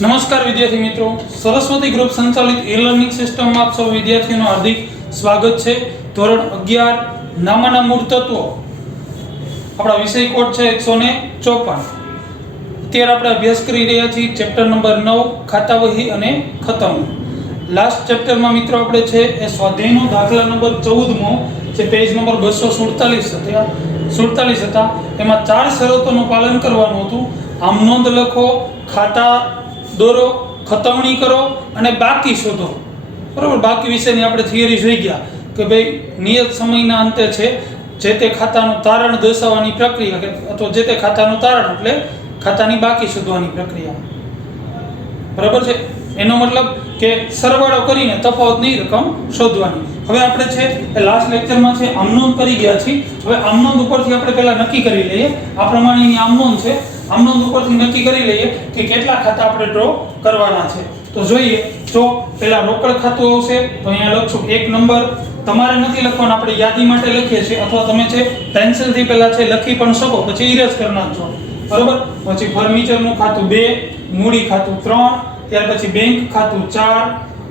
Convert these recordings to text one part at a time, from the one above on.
નમસ્કાર વિદ્યાર્થી મિત્રો, સરસ્વતી ગ્રુપ સંચાલિત e-લર્નિંગ સિસ્ટમમાં આપ સૌ વિદ્યાર્થીઓનું હાર્દિક સ્વાગત છે। ધોરણ 11 નામના મૂળ તત્વો, આપણા વિષય કોડ છે 154। અત્યારે આપણે અભ્યાસ કરી રહ્યા છીએ ચેપ્ટર નંબર 9 ખાતા વહી અને ખતમ। લાસ્ટ ચેપ્ટરમાં મિત્રો આપણે છે એ સ્વાધ્યાયનો દાખલા નંબર 14મો જે પેજ નંબર 247 હતા એમાં 4 શરતોનું પાલન કરવાનું હતું। આમ નોંધ લખો, ખાતા દોરો, ખતવણી કરો અને બાકી શોધો। બરાબર, બાકી વિશેની આપણે થિયરી જોઈ ગયા કે ભાઈ નિયત સમયના અંતે છે જે તે ખાતાનું તારણ દર્શાવવાની પ્રક્રિયા અથવા જે તે ખાતાનું તારણ એટલે ખાતાની બાકી શોધવાની પ્રક્રિયા। બરાબર છે, એનો મતલબ કે સરવાળો કરીને તફાવતની રકમ શોધવાની। હવે આપણે છે એ લાસ્ટ લેક્ચરમાં છે આમનોંધ કરી ગયા છીએ। હવે આમનોંધ ઉપરથી આપણે પહેલા નક્કી કરી લઈએ, આ પ્રમાણેની આમનોંધ છે। આમનોંધ ઉપરથી નક્કી કરી લઈએ કે કેટલા ખાતા આપણે ડ્રો કરવાના છે। તો જોઈએ, જો પહેલા રોકડ ખાતું આવશે તો અહીંયા લખશું 1 નંબર। તમારે નથી લખવાનું, આપણે યાદી માટે લખીએ છીએ અથવા તમે છે પેન્સિલથી પહેલા છે લખી પણ શકો, પછી ઇરેઝ કરી નાખજો। બરાબર, પછી ફર્નિચરનું ખાતું 2, મૂડી ખાતું 3, ત્યાર પછી બેંક ખાતું 4,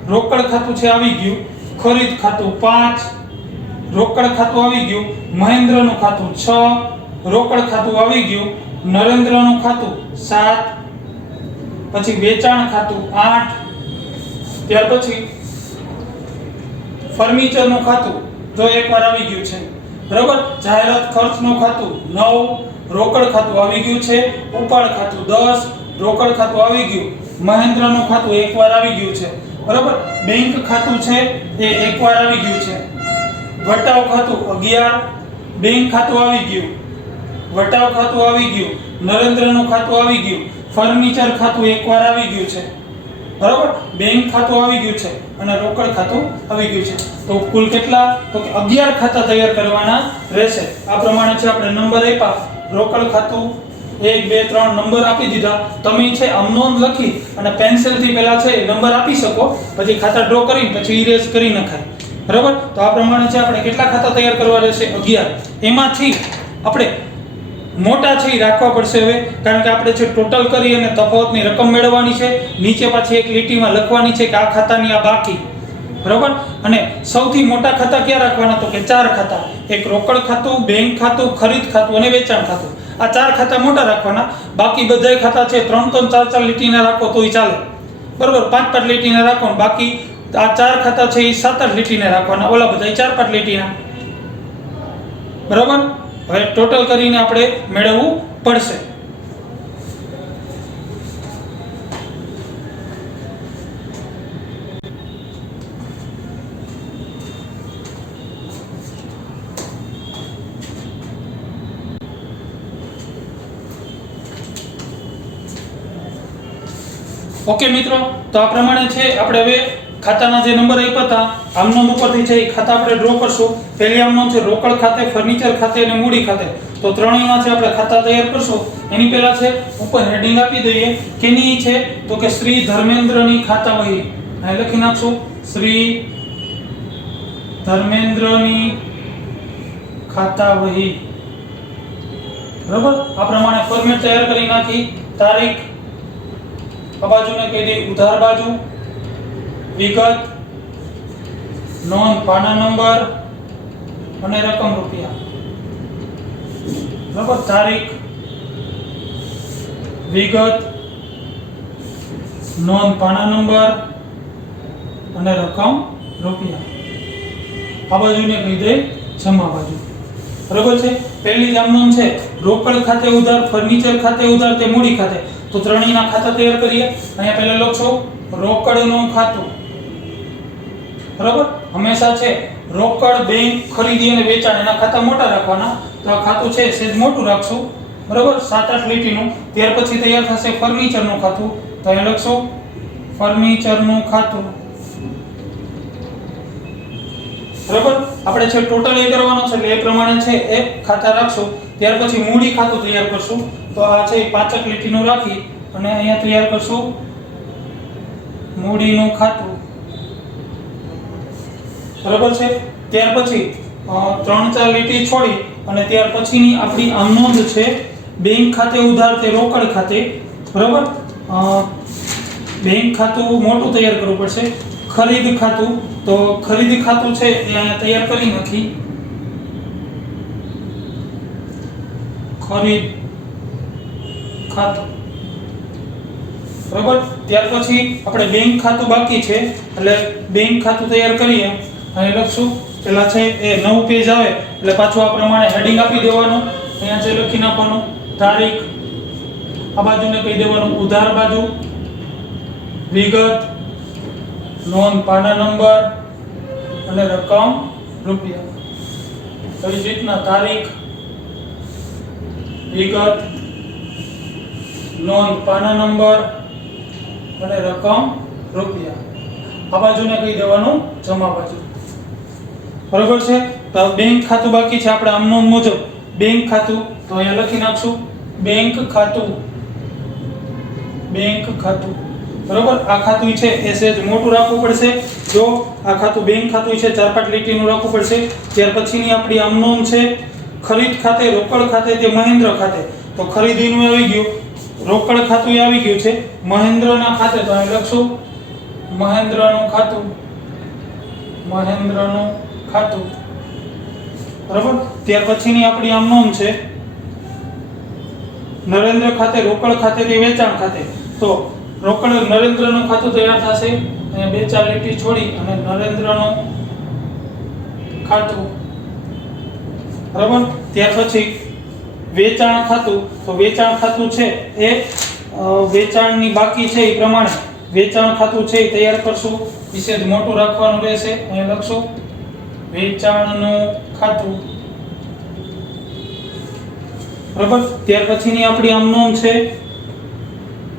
રોકડ ખાતું છે આવી ગયું, ખરીદ ખાતું 5, રોકડ ખાતું આવી ગયું, મહેન્દ્રનું ખાતું 6, રોકડ ખાતું આવી ગયું, નરેન્દ્રનું ખાતું 7, પછી વેચાણ ખાતું 8, ત્યાર પછી ફર્નિચરનું ખાતું જો એકવાર આવી ગયું છે, બરાબર, જાહેરાત ખર્ચનું ખાતું 9, રોકડ ખાતું આવી ગયું છે, ઉપાડ ખાતું 10, રોકડ ખાતું આવી ગયું, મહેન્દ્રનું ખાતું એકવાર આવી ગયું છે, બરાબર, બેંક ખાતું છે એ એકવાર આવી ગયું છે, વટાવ ખાતું 11, બેંક ખાતું આવી ગયું, વટાવ ખાતું આવી ગયું, નરેન્દ્રનું ખાતું આવી ગયું, ફર્નિચર ખાતું એકવાર આવી ગયું છે, બરાબર, બેંક ખાતું આવી ગયું છે અને રોકડ ખાતું આવી ગયું છે। તો કુલ કેટલા? તો કે 11 ખાતા તૈયાર કરવાના રહેશે। આ પ્રમાણે છે આપણે નંબર આપ્યા, રોકડ ખાતું 1 2 3 નંબર આપી દીધા। તમે છે આમનોંધ લખી અને પેન્સિલથી પહેલા છે નંબર આપી શકો, પછી ખાતા ડ્રો કરીને પછી ઇરેઝ કરી નખાય। બરાબર, તો આ પ્રમાણે છે આપણે કેટલા ખાતા તૈયાર કરવા રહેશે? 11। એમાંથી આપણે મોટા છે એ રાખવા પડશે હવે, કારણ કે આપણે છે ટોટલ કરી અને તફાવતની રકમ મેળવવાની છે। નીચે પાછી એક લીટીમાં લખવાની છે કે આ ખાતાની આ બાકી, બરાબર। અને સૌથી મોટા ખાતા ક્યાં રાખવાના? તો કે 4 ખાતા, એક રોકડ ખાતું, બેંક ખાતું, ખરીદ ખાતું અને વેચાણ ખાતું। આ 4 ખાતા મોટા રાખવાના, બાકી બધાય ખાતા છે 3 3 4 4 લીટીના રાખો તોય ચાલે, બરાબર, 5 5 લીટીના રાખો, બાકી આ 4 ખાતા છે એ 7 8 લીટીના રાખવાના, ઓલા બધા 4 5 લીટીના, બરાબર। હવે ટોટલ કરીને આપણે મેળવવું પડશે। ઓકે મિત્રો, તો આ પ્રમાણે છે આપણે હવે ખાતાના જે નંબર આપ્યા હતા આમનોંધ ઉપરથી છે એ ખાતા આપણે ડ્રો કરશું। પહેલી આમનોંધ છે રોકડ ખાતે, ફર્નિચર ખાતે અને મૂડી ખાતે। તો ત્રણેયમાં છે આપણે ખાતા તૈયાર કરશું। એની પહેલા છે ઉપર હેડિંગ આપી દઈએ, કેની છે? તો કે શ્રી ધર્મેન્દ્રની ખાતા વહી। અહીં લખી નાખશું શ્રી ધર્મેન્દ્રની ખાતા વહી, બરાબર। આ પ્રમાણે ફોર્મેટ તૈયાર કરી નાખી। તારીખ આ બાજુને કહી દે ઉધાર બાજુ, વિગત, નોંધ પાના નંબર અને રકમ રૂપિયા, બરાબર। તારીખ, વિગત, નોંધ પાના નંબર અને રકમ રૂપિયા। આ બાજુને કહી દે જમા બાજુ, બરાબર છે। પહેલી જ આમનોંધ છે રોકડ ખાતે ઉધાર, ફર્નિચર ખાતે ઉધાર તે મૂડી ખાતે। તો ત્રણેયના ખાતા તૈયાર કરીએ। અહીંયા પહેલા લખશો રોકડનું ખાતું, બરાબર। હંમેશા છે રોકડ, બેંક, ખરીદી અને વેચાણ એના ખાતા મોટા રાખવાના। તો આ ખાતું છે સેજ મોટું રાખશું, બરાબર, 7 8 લીટીનું। ત્યાર પછી તૈયાર થશે ફર્નિચરનું ખાતું। તો અહીંયા લખશો ફર્નિચરનું ખાતું, બરાબર। આપણે છે ટોટલ એ કરવાનું છે એટલે એ પ્રમાણે છે એ ખાતા રાખશું। ત્યાર પછી મૂડી ખાતું તૈયાર કરશું। તો આ છે 5 8 લીટીનું રાખી અને અહીંયા તૈયાર કરશું મૂડીનું ખાતું, બરાબર છે। ત્યાર પછી 3 4 લીટી છોડી અને ત્યાર પછીની આપણી આમનોંધ છે બેંક ખાતે ઉધાર તે રોકડ ખાતે, બરાબર। બેંક ખાતું મોટું તૈયાર કરવું પડશે. ખરીદ ખાતું, તો ખરીદ ખાતું છે એ અહીંયા તૈયાર કરી નાખી. ખરીદ ખાતું, બરાબર. ત્યાર પછી આપણે બેંક ખાતું બાકી છે એટલે બેંક ખાતું તૈયાર કરીએ. અહીં લખશું, પેલા છે એ નવું પેજ આવે એટલે પાછું આ પ્રમાણે હેડિંગ આપી દેવાનું. અહીંયા છે લખી નાખવાનું તારીખ, આ બાજુને કહી દેવાનું ઉધાર બાજુ, વિગત, નોંધ પાના નંબર અને રકમ રૂપિયા. એવી જ રીતના તારીખ, વિગત, નોંધ પાના નંબર અને રકમ રૂપિયા. આ બાજુને કહી દેવાનું જમા બાજુ. બરોબર છે. તો બેંક ખાતું બાકી છે આપણે આમ નોંધ મુજબ. બેંક ખાતું તો અહીંયા લખી નાખશું બેંક ખાતું, બેંક ખાતું. બરોબર. આ ખાતું છે એ સહેજ મોટું રાખવું પડશે. જો આ ખાતું બેંક ખાતું છે 4-5 લીટીનું રાખવું પડશે. ત્યાર પછીની આપણી આમ નોંધ છે ખરીદ ખાતે, રોકડ ખાતે, તે મહેન્દ્ર ખાતે. તો ખરીદીનું આવી ગયું, રોકડ ખાતું એ આવી ગયું છે. મહેન્દ્રના ખાતે તો અહીં લખશું મહેન્દ્રનું ખાતું, મહેન્દ્રનું ખાતું. બરાબર. ત્યાર પછીની આપણી આમ નોંધ છે નરેન્દ્ર ખાતે, રોકડ ખાતે, તે વેચાણ ખાતે. તો રોકડ નરેન્દ્રનું ખાતું તૈયાર થશે. અહીંયા 2-4 લીટી છોડી અને નરેન્દ્રનું ખાતું. બરાબર. ત્યાર પછી વેચાણ ખાતું, તો વેચાણ ખાતું છે એ વેચાણની બાકી છે એ પ્રમાણે વેચાણ ખાતું છે એ તૈયાર કરશું. વિશેષ મોટું રાખવાનું રહેશે. અહીંયા લખશું વેચાણનું ખાતું. બરાબર. ત્યાર પછીની આપણી આમ નોંધ છે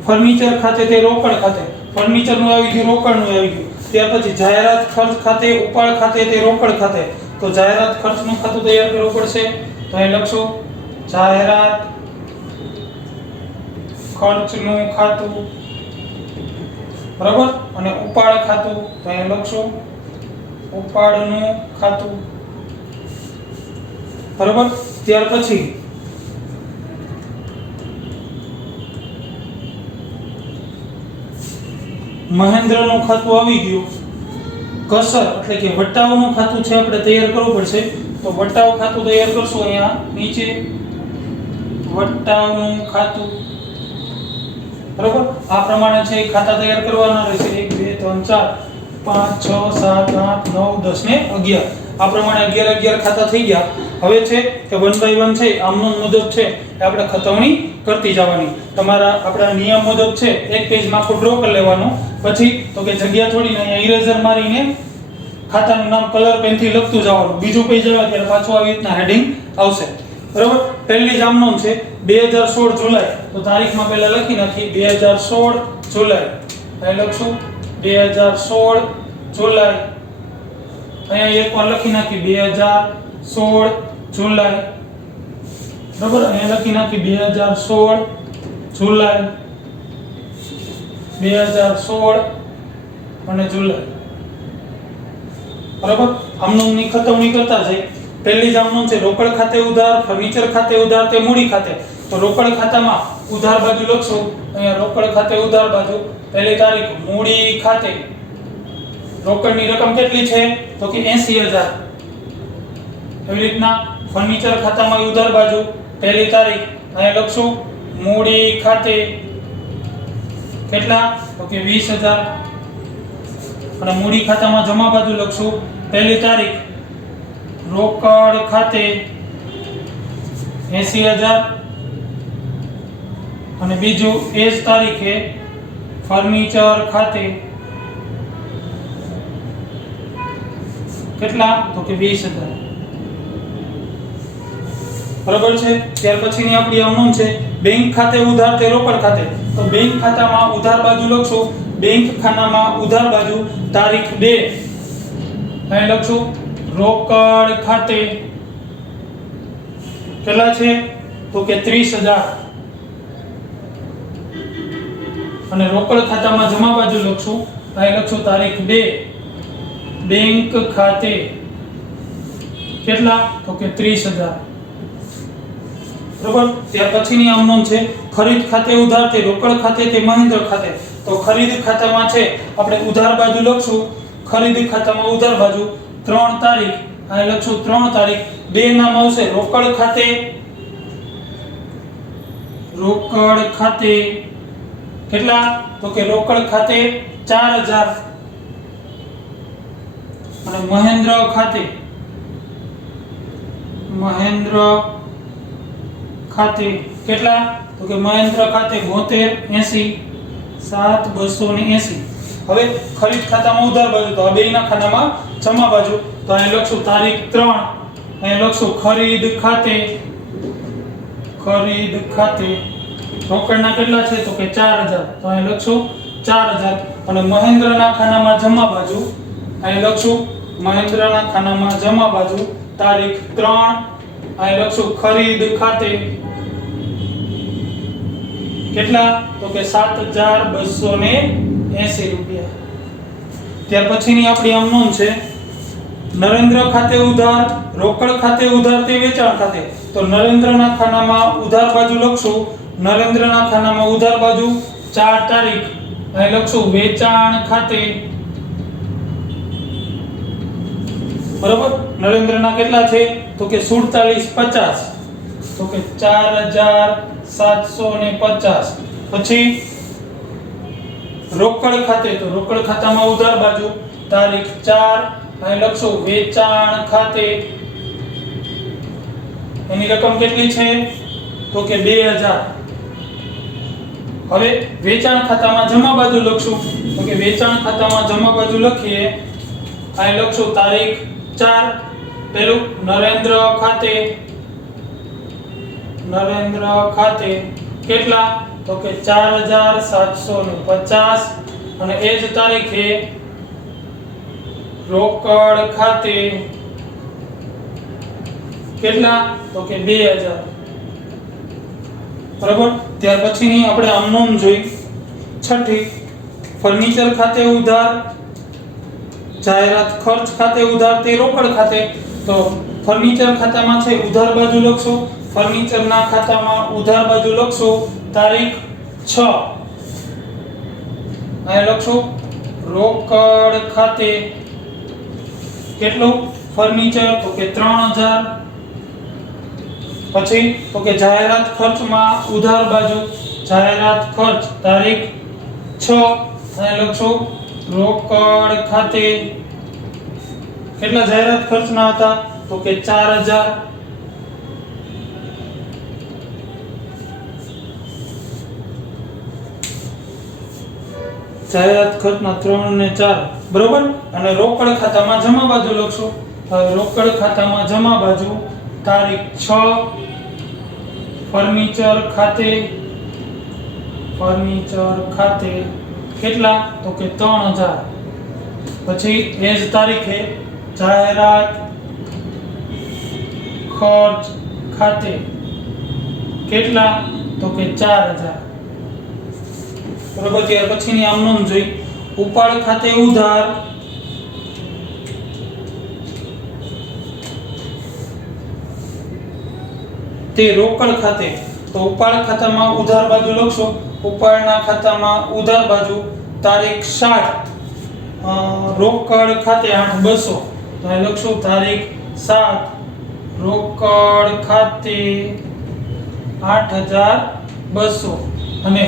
ફર્નિચર ખાતે, તે રોકડ ખાતે. ફર્નિચરનું આવી ગયું, રોકડનું આવી ગયું. ત્યાર પછી જાહેરાત ખર્ચ ખાતે, ઉપાડ ખાતે, તે રોકડ ખાતે. તો જાહેરાત ખર્ચનું ખાતું તૈયાર કરવું પડશે. તો અહીં લખશું જાહેરાત ખર્ચનું ખાતું. બરાબર. અને ઉપાડ ખાતું તો અહીં લખશું ઉપાડનું ખાતું. બરાબર. ત્યાર પછી મહેન્દ્રનું ખાતું આવી ગયું. કસર એટલે કે વટાવનું ખાતું છે આપણે તૈયાર કરવું પડશે. તો વટાવ ખાતું તૈયાર કરશું. અહીંયા નીચે વટાવનું ખાતું. બરાબર. આ પ્રમાણે છે ખાતા તૈયાર કરવાના રહેશે. 1 2 3 4 5 6 7 8 9 10 ને 11. આ પ્રમાણે 11 ખાતા થઈ ગયા. હવે છે કે 1 by 1 છે આમનો મુજબ છે એ આપણે ખતવણી કરતી જવાની. તમારા આપણા નિયમ મુજબ છે એક પેજમાં આખું ડ્રો કરી લેવાનું. પછી તો કે જગ્યા છોડીને અહીંયા ઇરેઝર મારીને ખાતાનું નામ કલર પેનથી લખતું જવાનું. બીજું પેજ આવે ત્યારે પાછું આવી રીતના હેડિંગ આવશે. બરાબર. પહેલી જ આમ નોંધ છે 2016 જુલાઈ. તો તારીખમાં પહેલા લખી નાખી 2016 જુલાઈ. અહીં લખશું 2016 જુલાઈ. અહીંયા એકવાર લખી નાખી 2016 જુલાઈ. બરાબર. અહીંયા લખી નાખી 2016 જુલાઈ, 2016 અને જુલાઈ. બરાબર. આમનોંધની ખતવણી કરતા જઈએ. પહેલી જ આમનોંધ છે રોકડ ખાતે ઉધાર, ફર્નિચર ખાતે ઉધાર, તે મૂડી ખાતે. તો રોકડ ખાતામાં ઉધાર બાજુ લખશું. અહીંયા રોકડ ખાતે ઉધાર બાજુ પહેલી તારીખ મૂડી ખાતે રોકડની રકમ કેટલી છે તો કે 80000. એવી રીતના ફર્નિચર ખાતામાં ઉધાર બાજુ પહેલી તારીખ અહીંયા લખશું મૂડી ખાતે કેટલા તો કે 20000. અને મૂડી ખાતામાં જમા બાજુ લખશું પહેલી તારીખ રોકડ ખાતે 80000 અને બીજું એ જ તારીખે ફર્નિચર ખાતે કેટલા તો કે 20000. બરાબર છે. ત્યાર પછીની આપણી આ નોંધ છે બેંક ખાતે ઉધાર, તે રોકડ ખાતે. તો બેંક ખાતામાં ઉધાર બાજુ લખશું બેંક ખાનામાં ઉધાર બાજુ તારીખ 2 અહીં લખશું રોકડ ખાતે કેટલા છે તો કે 30000. અને રોકડ ખાતામાં જમા બાજુ લખશું અહીં લખશું તારીખ 2 બેંક ખાતે કેટલા તો કે 30000. બરાબર. ત્યાર પછીની આમ નોંધ છે खरीद खाते उधार ते रोकड़ खाते ते महेंद्र खाते। तो खरीद खातामां छे આપણે ઉધાર બાજુ લખશું, ખરીદ ખાતામાં ઉધાર બાજુ 3 તારીખ અહીં લખશું 3 તારીખ। બે નામ આવશે રોકડ ખાતે કેટલા? તો કે રોકડ ખાતે 4000 અને મહેન્દ્ર ખાતે કેટલા? તો કે મહેન્દ્ર ખાતે 72 80 7280। હવે ખરીદ ખાતામાં ઉધાર બાજુ તો આ બેયના ખાનામાં જમા બાજુ તો અહીં લખશું તારીખ 3, અહીં લખશું ખરીદ ખાતે રોકડના કેટલા છે? તો કે 4000 તો અહીં લખશું 4000 અને મહેન્દ્રના ખાનામાં જમા બાજુ અહીં લખશું મહેન્દ્રના ખાનામાં જમા બાજુ તારીખ 3, અહીં લખશું ખરીદ ખાતે કેટલા? તો કે 7280 રૂપિયા। ત્યાર પછીની આપણી આમ નોંધ છે નરેન્દ્ર ખાતે ઉધાર રોકડ ખાતે ઉધાર તે વેચાણ ખાતે। તો નરેન્દ્રના ખાનામાં ઉધાર બાજુ લખશું, નરેન્દ્રના ખાનામાં ઉધાર બાજુ 4 તારીખ અહીં લખશું વેચાણ ખાતે બરાબર। નરેન્દ્રના કેટલા છે? તો કે 4750 તો કે 4750। પછી રોકડ ખાતે તો રોકડ ખાતામાં ઉધાર બાજુ તારીખ 4 અહીં લખશું વેચાણ ખાતે એની રકમ કેટલી છે? તો કે 2000। હવે વેચાણ ખાતામાં જમા બાજુ લખશું તો કે વેચાણ ખાતામાં જમા બાજુ લખીએ અહીં લખશું તારીખ 4 પેલું નરેન્દ્ર ખાતે કેટલા? તો કે 4750 અને એ જ તારીખે રોકડ ખાતે કેટલા? તો કે 2000 બરાબર। ત્યાર પછીની આપણે આમ નોંધ જોઈ છઠ્ઠી ફર્નિચર ખાતે ઉધાર જાહેરાત ખર્ચ ખાતે ઉધાર તે રોકડ ખાતે। તો ફર્નિચર ખાતામાં છે ઉધાર બાજુ લખશું, ફર્નિચરના ખાતામાં ઉધાર બાજુ લખશું તારીખ 6 અહીં લખશું રોકડ ખાતે કેટલું ફર્નિચર? તો કે 3000। પછી તો કે જાહેરાત ખર્ચમાં ઉધાર બાજુ જાહેરાત ખર્ચ તારીખ 6 અહીં લખશું રોકડ ખાતે કેટલા જાહેરાત ખર્ચના હતા? તો કે 4000। જાહેરાત ખર્ચના 3 અને 4 બરોબર। અને રોકડ ખાતામાં જમા બાજુ લખશું, રોકડ ખાતામાં જમા બાજુ તારીખ 6 ફર્નિચર ખાતે કેટલા? તો કે 3000। પછી એ જ તારીખે જાહેરાત ખર્ચ ખાતે કેટલા? તો કે 4000 બરોબર। ત્યાર પછીની આમ નોંધ જોઈ ઉપાડ ખાતે ઉધાર તે રોકડ ખાતે। તો ઉપાડ ખાતામાં ઉધાર બાજુ લખશો, ઉપાડના ખાતામાં ઉધાર બાજુ તારીખ 7 રોકડ ખાતે 8200 તો અહીં લખશું તારીખ 7 રોકડ ખાતે 8200 અને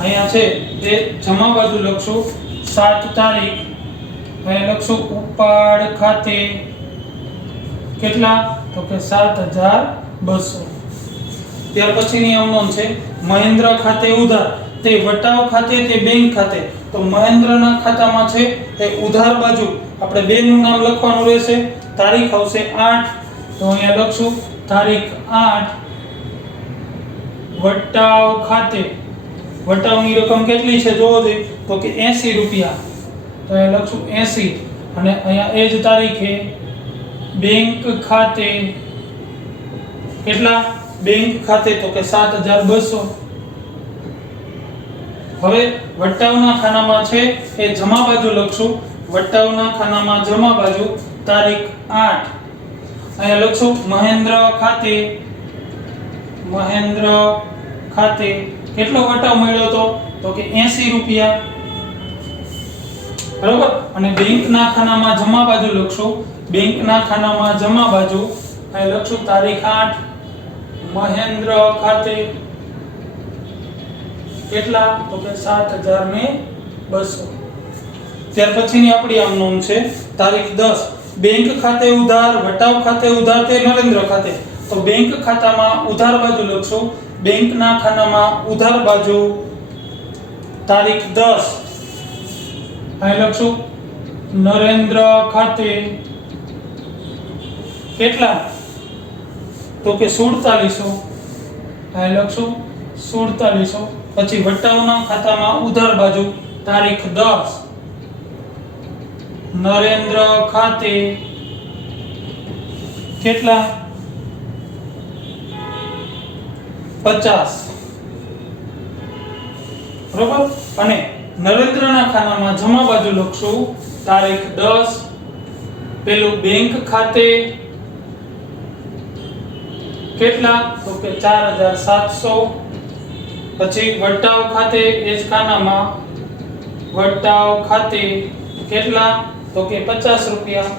અહીંયા છે એ જમા બાજુ લખશું 7 તારીખ અહીં લખશું ઉપાડ ખાતે કેટલા? તો કે 7200। ત્યાર પછીની અવનોંધ છે મહેન્દ્ર ખાતે ઉધાર તે વટાવ ખાતે તે બેંક ખાતે। તો મહેન્દ્રના ખાતામાં છે તે ઉધાર બાજુ આપણે બેનું નામ લખવાનું રહેશે, તારીખ આવશે 8 તો અહીંયા લખશું તારીખ 8 વટાવ ખાતે વટાવની રકમ કેટલી છે જોવો જોઈએ તો કે 80 રૂપિયા તો અહીંયા લખશું 80 અને અહીંયા એ જ તારીખે બેંક ખાતે કેટલા? બેંક ખાતે તો કે 7200। હવે વટાવના ખાનામાં છે એ જમા બાજુ લખશું, વટાવના ખાનામાં જમા બાજુ તારીખ 8 અહીંયા લખશું મહેન્દ્ર ખાતે કેટલો વટાવ મળ્યો હતો તો કે 80 રૂપિયા બરોબર અને બેંકના ખાનામાં જમા બાજુ લખશું બેંકના ખાનામાં જમા બાજુ અહીં લખશું તારીખ 8 મહેન્દ્ર ખાતે કેટલા તો કે 7,200 ત્યાર પછીની આપણી આમ નોંધ છે તારીખ 10 બેંક ખાતે ઉધાર વટાવ ખાતે ઉધાર તે નરેન્દ્ર ખાતે તો બેંક ખાતામાં ઉધાર બાજુ લખશું બેંકના ખાનામાં ઉધાર બાજુ તારીખ 10 અહીં લખશું નરેન્દ્ર ખાતે કેટલા તો કે 4700 અહીં લખશું 4700 પછી વટાવના ખાતામાં ઉધાર બાજુ તારીખ 10 નરેન્દ્ર ખાતે કેટલા 50 બરોબર અને નરેન્દ્રના ખાનામાં જમા બાજુ લખશું તારીખ 10 પેલું બેંક ખાતે કેટલા તો કે 4700 પછી વટાવ ખાતે એ જ ખાનામાં વટાવ ખાતે કેટલા તો કે 50 રૂપિયા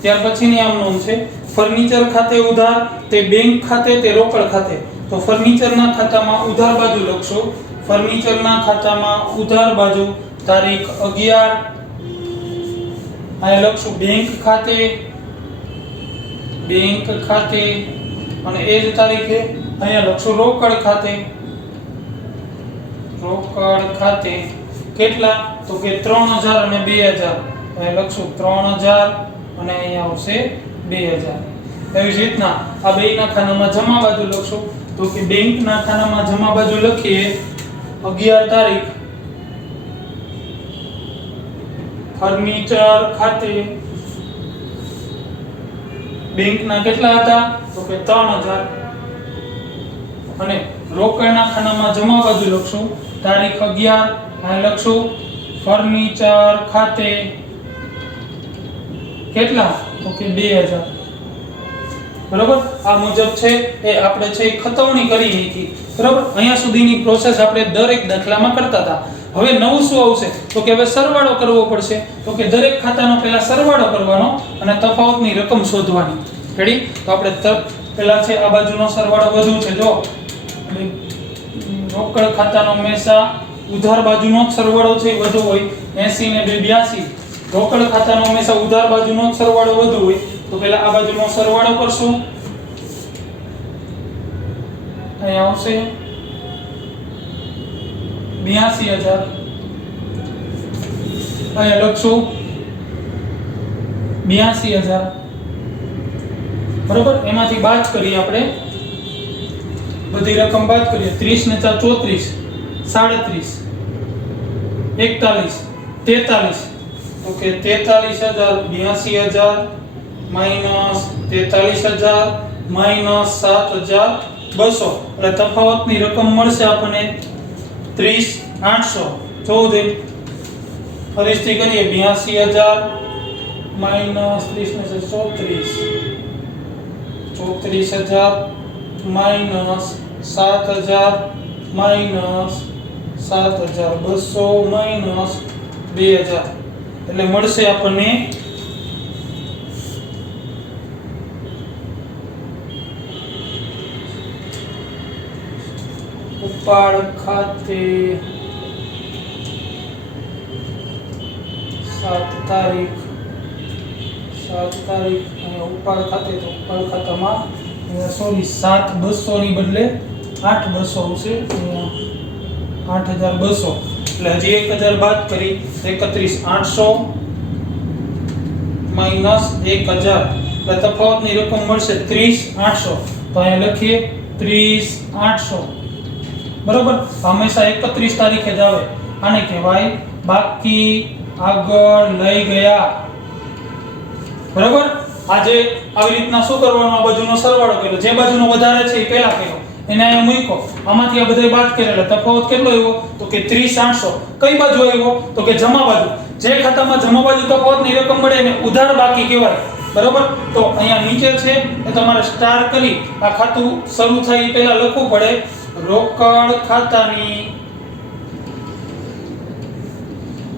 ત્યાર પછીની આમ નોંધ છે ફર્નિચર ખાતે ઉધાર તે બેંક ખાતે તે રોકડ ખાતે તો ફર્નિચરના ખાતામાં ઉધાર બાજુ લખશો ફર્નિચરના ખાતામાં ઉધાર બાજુ તારીખ 11 અહીં લખશું બેંક ખાતે અને એ જ તારીખે અહીંયા લખશું રોકડ ખાતે કેટલા તો કે 3000 અને 2000 અહીં લખશું 3000 અને અહીંયા આવશે 2000 એવી જ રીતના આ બેયના ખાનામાં જમા બાજુ લખશું તો કે બેંકના ખાનામાં જમા બાજુ લખીએ 11 તારીખ ફર્નિચર ખાતે બેંકના કેટલા હતા તો કે 3000 અને રોકડના ખાનામાં જમા બાજુ લખશું તારીખ 11 અહીં લખશું ફર્નિચર ખાતે કેટલા તો કે 2000 બરોબર આ મુજબ છે એ આપણે છે ખતવણી કરી હતી બરોબર અહીંયા સુધીની પ્રોસેસ આપણે દરેક દાખલામાં કરતા હતા હવે નવું શું આવશે તો કે હવે સરવાળો કરવો પડશે તો કે દરેક ખાતાનો પહેલા સરવાળો કરવાનો અને તફાવતની રકમ શોધવાની રેડી તો આપણે પહેલા છે આ બાજુનો સરવાળો વધુ છે જો રોકડ ખાતાનો હંમેશા ઉધાર બાજુનો જ સરવાળો છે વધુ હોય 80 ને 82 રોકડ ખાતાનો હંમેશા ઉધાર બાજુનો જ સરવાળો વધુ હોય તો પહેલા આ બાજુનો સરવાળો કરશું અહીં આવશે 82000 અહીં લખશું 82000 બરોબર એમાંથી બાદ કરીએ આપણે બધી રકમ બાદ કરીએ 30 ને 4 34 37 41 43 તો કે 43000 82000 43000 7200 એટલે તફાવતની રકમ મળશે આપણને 30800 14 ફરીથી કરીએ 82000 30 ને 34000 7000 7200 2000 એટલે મળશે આપણને ઉપાડ ખાતે 7 તારીખ અને ઉપાડ ખાતે તો ઉપાડ ખાતામાં સોરી 7200 ની બદલે 8200 આવશે 8200 એટલે હજી 1000 બાદ કરી 31800 માઈનસ 1000 એટલે તફાવતની રકમ મળશે 30800 તો અહીંયા લખીએ 30800 બરોબર હંમેશા 31 તારીખે જ આવે આને કહેવાય બાકી આગળ લઈ ગયા બરોબર આજે આવી રીતના શું કરવાનું આ બાજુનો સરવાળો કર્યો જે બાજુનો વધારે છે એ પહેલા કર્યો એને અહીંયા મૂકો આમાંથી આ બધાય બાદ કર્યા એટલે તફાવત કેટલો આવ્યો તો કે 30800 કઈ બાજુ આવ્યો તો કે જમા બાજુ જે ખાતામાં જમા બાજુ તફાવતની રકમ મળે એને ઉધાર બાકી કહેવાય બરોબર તો અહીંયા નીચે છે એ તમારે સ્ટાર કરી આ ખાતું શરૂ થાય એ પહેલા લખવું પડે રોકડ ખાતાની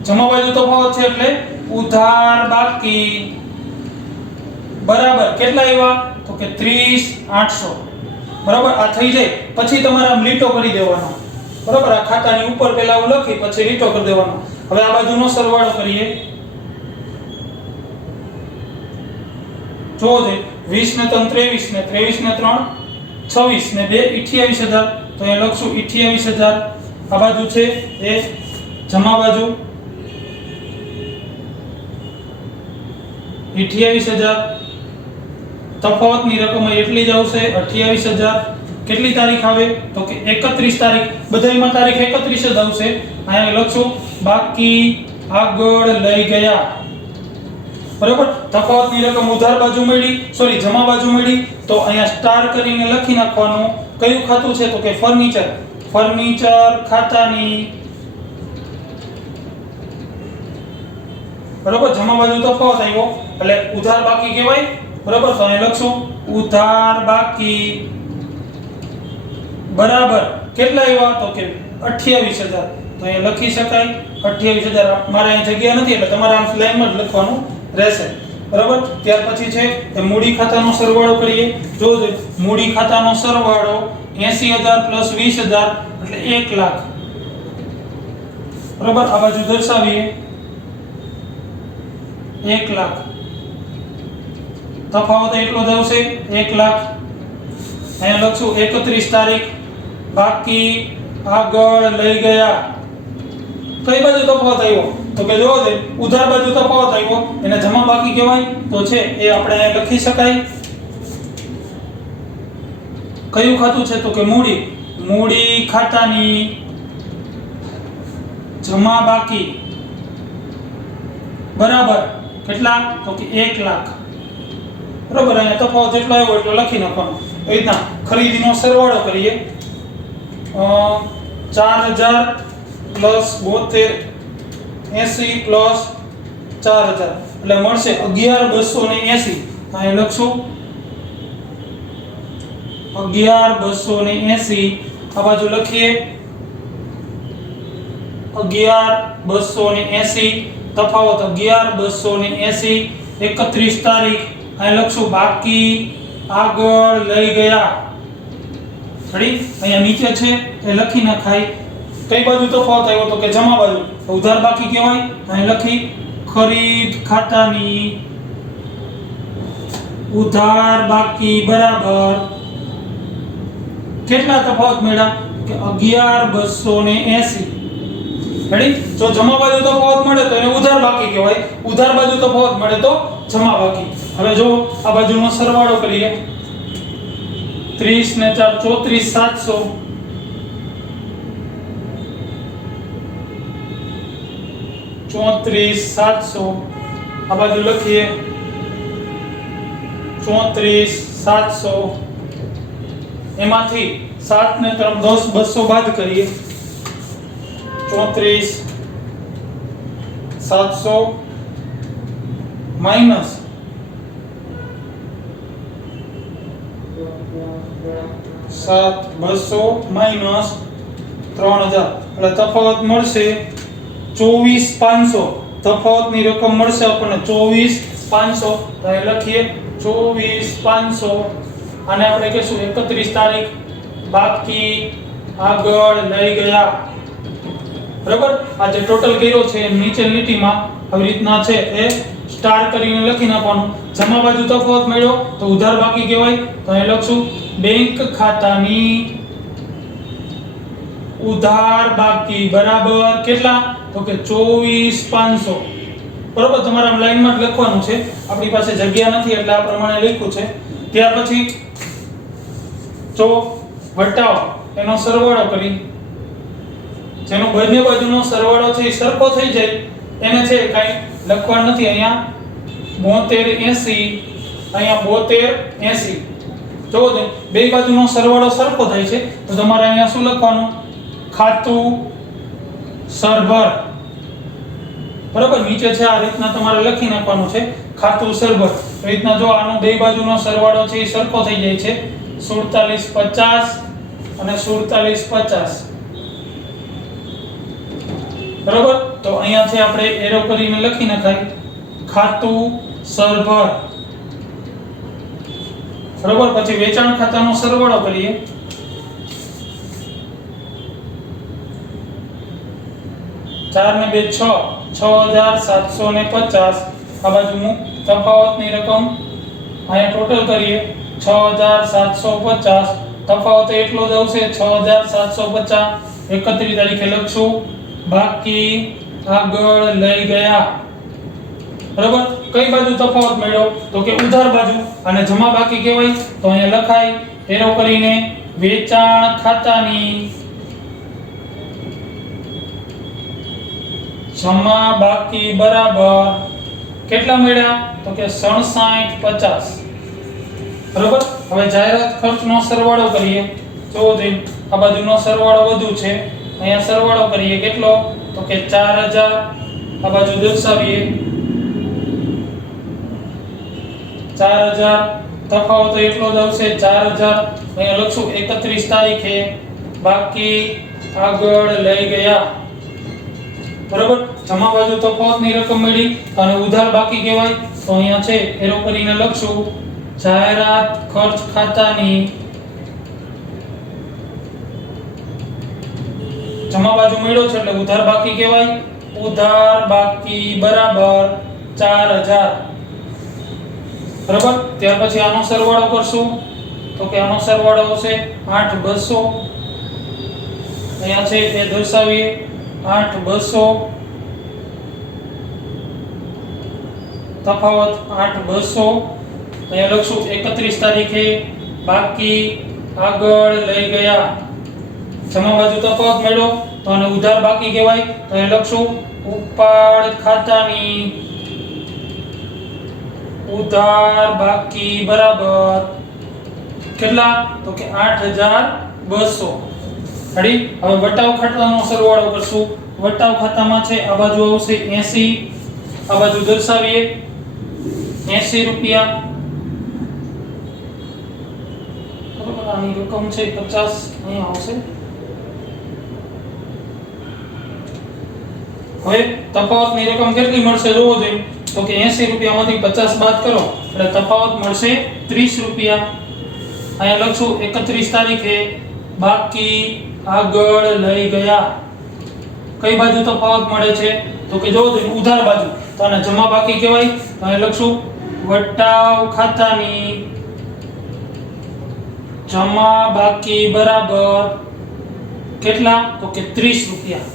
જમા બાજુ તફાવત છે એટલે ઉધાર બાકી બરાબર કેટલા આવ્યા તો કે 30,800 બરાબર આ થઈ જાય પછી તમારે આમ લીટો કરી દેવાનો બરાબર આ ખાતાની ઉપર પહેલા આવું લખી પછી લીટો કરી દેવાનો હવે આ બાજુનો સરવાળો કરીએ જો દે 20 ને 3 23 ને 23 ને 3 26 ને 2 28000 તો એ લખશું 28000 આ બાજુ છે એ જમા બાજુ 28000 તફાવતની રકમ એટલી જ આવશે 28000 કેટલી તારીખ આવે તો કે 31 તારીખ બધાયમાં તારીખ 31 જ આવશે અહીંયા લખશું બાકી આગળ લઈ ગયા બરાબર તફાવતની રકમ ઉધાર બાજુ મળી સોરી જમા બાજુ મળી તો અહીંયા સ્ટાર કરીને લખી નાખવાનું કયું ખાતું છે તો કે ફર્નિચર ખાતાની બરાબર જમા બાજુ તફાવત આવ્યો એટલે ઉધાર બાકી કહેવાય બરાબર તો અહીં લખશું ઉધાર બાકી બરાબર કેટલા આવ્યા તો કે 28000 તો અહીં લખી શકાય 28000 મારે અહીં જગ્યા નથી એટલે તમારે આમ લાઈનમાં જ લખવાનું રહેશે બરાબર ત્યાર પછી છે એ મૂડી ખાતાનો સરવાળો કરીએ જો મૂડી ખાતાનો સરવાળો 80000 + 20000 એટલે 1 લાખ બરાબર આ બાજુ દર્શાવીએ 1 લાખ તફાવત એટલો જ આવશે 1 લાખ અહીંયા લખશું 31 તારીખ બાકી આગળ લઈ ગયા કઈ બાજુ તફાવત આવ્યો તો કે જો દે ઉધાર બાજુ તફાવત આવ્યો એને જમા બાકી કહેવાય તો છે એ આપણે અહીંયા લખી શકાય કયું ખાતું છે તો કે મૂડી ખાતાની જમા બાકી બરાબર કેટલા તો કે 1 લાખ બરાબર અહીંયા તફાવત જેટલો આવ્યો એટલો લખી નાખવાનો એ રીતના ખરીદીનો સરવાળો કરીએ 4000 + 72 80 + 4000 એટલે મળશે 11280 અહીં લખશું 11280 આ બાજુ લખીએ 11280 તફાવત 11280 31 તારીખ અહીં લખશું બાકી આગળ લઈ ગયા રેડી અહીંયા નીચે છે એ લખી નખાય કઈ બાજુ તફાવત આવ્યો તો કે જમા બાજુ ઉધાર બાકી કહેવાય અહીં લખી ખરીદ ખાતાની ઉધાર બાકી બરાબર કેટલા તફાવત મળ્યા કે 11280 રેડી જો જમા બાજુ તફાવત મળે તો એને ઉધાર બાકી કહેવાય ઉધાર બાજુ તફાવત મળે તો જમા બાકી હવે જો આ બાજુનો સરવાળો કરીએ 30 ને 4 34700 34700 આ બાજુ લખીએ 34700 એમાંથી 7 ને 3 10 200 બાદ કરીએ 34700 માઈનસ 7,200 માઈનસ 3000 એટલે તફાવત મળશે 24,500 તફાવતની રકમ મળશે આપણને 24,500 તો એ લખીએ 24,500 આને આપણે કહીશું 31 તારીખ બાકી આગળ લઈ ગયા બરાબર આ જે ટોટલ કર્યો છે નીચે લીટીમાં આવી રીતના છે એ સ્ટાર કરીને લખી નાખવાનું જમા બાજુ તફાવત મળ્યો તો ઉધાર બાકી કહેવાય તો એ લખશું બેંક ખાતાની ઉધાર બાકી બરાબર કેટલા તો કે 24,500 બરાબર તમારે આમ લાઈનમાં જ લખવાનું છે આપણી પાસે જગ્યા નથી એટલે આ પ્રમાણે લખ્યું છે ત્યાર પછી જો વટાવો એનો સરવાળો કરી જેનો બંને બાજુનો સરવાળો છે એ સરખો થઈ જાય એને છે કાઈ લખવાનું નથી અહીંયા 7280 અહીંયા 7280 જો બે બાજુનો સરવાળો સરખો થાય છે તો તમારે અહીંયા શું લખવાનું ખાતું સરભર બરાબર નીચે છે આ રીતના તમારે લખી નાખવાનું છે ખાતું સરભર એ રીતના જો આનો બે બાજુનો સરવાળો છે એ સરખો થઈ જાય છે 4750 અને 4750. બરોબર, તો અહીંયાથી આપણે એરો કરીને લખી નખાય ખાતું સરભર. બરોબર, પછી વેચાણ ખાતાનો સરવાળો કરીએ. 4 ને 2 6, 6750. આ બાજુ તફાવતની રકમ અહીંયા ટોટલ કરીએ 6750. તફાવત એટલો જ આવશે 6750. 31 તારીખે લખશું. બાકી આગળ લઈ ગયા. બરાબર, કઈ બાજુ તફાવત મળ્યો તો કે ઉધાર બાજુ, અને જમા બાકી કહેવાય તો અહીંયા લખાય એરો કરીને વેચાણ ખાતાની જમા બાકી બરાબર કેટલા મળ્યા તો કે 6750. બરાબર, હવે જાહેરાત ખર્ચનો સરવાળો કરીએ. જો આ બાજુનો સરવાળો વધુ છે, અહીંયા સરવાળો કરીએ કેટલો તો કે 4000. આ બાજુ દર્શાવીએ 4000. તફાવત એટલો જ આવશે 4000. અહીંયા લખશું 31 તારીખે બાકી આગળ લઈ ગયા. બરાબર, જમા બાજુ તફાવતની રકમ મળી અને ઉધાર બાકી કહેવાય તો અહીંયા છે એરો કરીને લખશું જાહેરાત ખર્ચ ખાતાની જમા બાજુ મળ્યો છે એટલે ઉધાર બાકી કહેવાય. ઉધાર બાકી બરાબર 4000. બરાબર, ત્યાર પછી આનો સરવાળો કરશું તો કે આનો સરવાળો આવશે 8200. અહીંયા છે તે દર્શાવીએ 8200. તફાવત 8200. અહીંયા લખશું 31 તારીખે બાકી આગળ લઈ ગયા. જમા બાજુ તફાવત મળ્યો તો આને ઉધાર બાકી કહેવાય તો અહીં લખશું ઉપાડ ખાતાની ઉધાર બાકી બરાબર કેટલા તો કે 8200. રેડી, હવે વટાવ ખાતાનો સરવાળો કરશું. વટાવ ખાતામાં છે આ બાજુ આવશે 80. આ બાજુ દર્શાવીએ 80 રૂપિયા. બરાબર, આની રકમ છે 50. અહીંયા આવશે. હવે તફાવતની રકમ કેટલી મળશે જોવો જોઈએ તો કે 80 રૂપિયામાંથી 50 બાદ કરો એટલે તફાવત મળશે 30 રૂપિયા. અહીંયા લખશું 31 તારીખે બાકી આગળ લઈ ગયા. કઈ બાજુ તફાવત મળે છે તો કે જોવો જોઈએ ઉધાર બાજુ તો આને જમા બાકી કહેવાય. અહીંયા લખશું વટાવ ખાતાની જમા બાકી બરાબર કેટલા તો કે 30 રૂપિયા.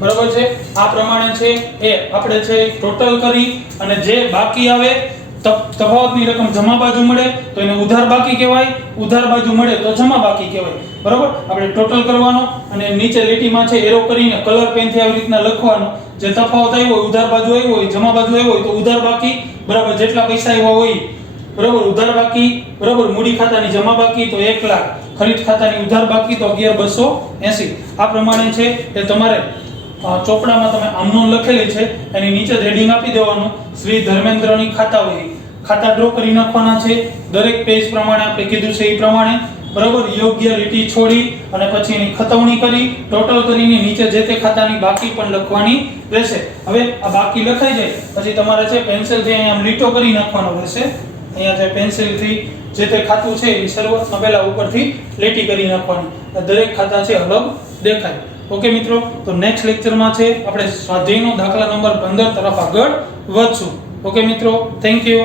બરાબર છે, આ પ્રમાણે છે એ આપણે છે ટોટલ કરી અને જે બાકી આવે તફાવતની રકમ જમા બાજુ મળે તો એને ઉધાર બાકી કહેવાય. ઉધાર બાજુ મળે તો જમા બાકી કહેવાય. બરાબર, આપણે ટોટલ કરવાનો અને નીચે લીટીમાં છે એરો કરીને કલર પેનથી આવી રીતના લખવાનો. જે તફાવત આવ્યો હોય ઉધાર બાજુ આવ્યો હોય જમા બાજુ આવ્યો હોય તો ઉધાર બાકી બરાબર જેટલા પૈસા આવ્યા હોય બરાબર ઉધાર બાકી બરાબર મૂડી ખાતાની જમા બાકી તો 1 લાખ, ખરીદ ખાતાની ઉધાર બાકી તો 11280. આ પ્રમાણે છે એ તમારે ચોપડામાં તમે આમનોન લખેલી છે એની નીચે હેડિંગ આપી દેવાનું શ્રી ધર્મેન્દ્રની ખાતાવહી. ખાતા ડ્રો કરી નાખવાના છે દરેક પેજ પ્રમાણે આપણે કીધું છે એ પ્રમાણે. બરાબર, યોગ્ય લીટી છોડી અને પછી એની ખતવણી કરી ટોટલ કરીને નીચે જે તે ખાતાની બાકી પણ લખવાની રહેશે. હવે આ બાકી લખાઈ જાય પછી તમારે છે પેન્સિલથી અહીંયા લીટો કરી નાખવાનો રહેશે. અહીંયા જે પેન્સિલથી જે તે ખાતું છે એ શરૂઆતમાં પહેલા ઉપરથી લીટી કરી નાખવાની. દરેક ખાતા છે અલગ દેખાય. ઓકે મિત્રો, તો નેક્સ્ટ લેક્ચરમાં છે આપણે સ્વાધ્યાયનો દાખલા નંબર 15 તરફ આગળ વધશું. ઓકે મિત્રો, થેન્ક યુ.